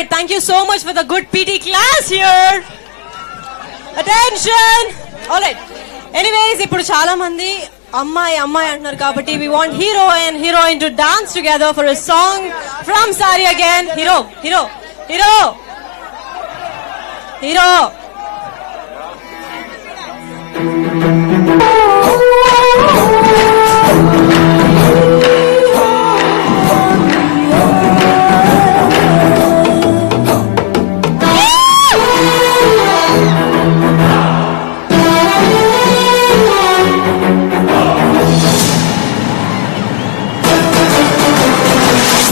right, thank you so much for the good PT class here. Attention. All right. Anyways, ఇప్పుడు చాలా మంది అమ్మాయి అంటున్నారు కాబట్టి we want hero and heroine to dance together for a song from Sari again. Hero.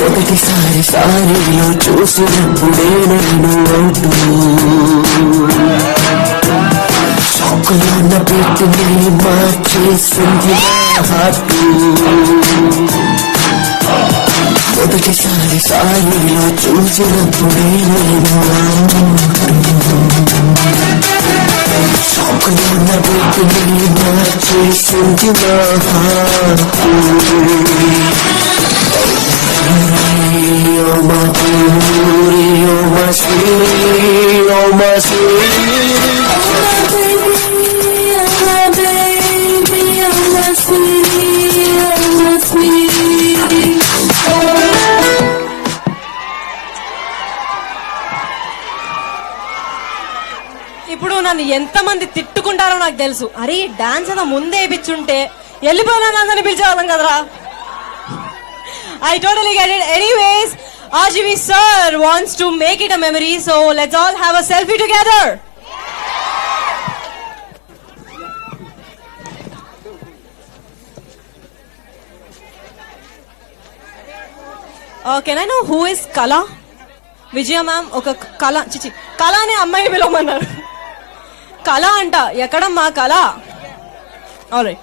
మొదటిసారి సారిలో చూసినప్పుడే నేను అవుతూ షాకులో ఉన్న బీట్ని మార్చేసింది హార్ట్. మొదటిసారి సారిలో చూసినప్పుడే నేను షాకులో ఉన్న బీట్ని మార్చేసింది heart. Oh my beauty, oh my sweet, oh my sweet, oh my baby, oh my sweet, oh my sweet. ఇప్పుడు నన్ను ఎంతమంది తిట్టుకుంటారో నాకు తెలుసు. అరే డాన్స్ అలా ముందే వేయించుంటే వెళ్ళిపోయినా అందరిని పిలిచేవాళ్ళం కదరా. I totally get it. Anyways, RGV sir wants to make it a memory, so let's all have a selfie together. Can I know who is Kala? Vijaya ma'am, oka Kala, chichi. Kala ne ammayi పిలవమన్నారు. Kala anta, ఎక్కడమ్మా Kala? All right.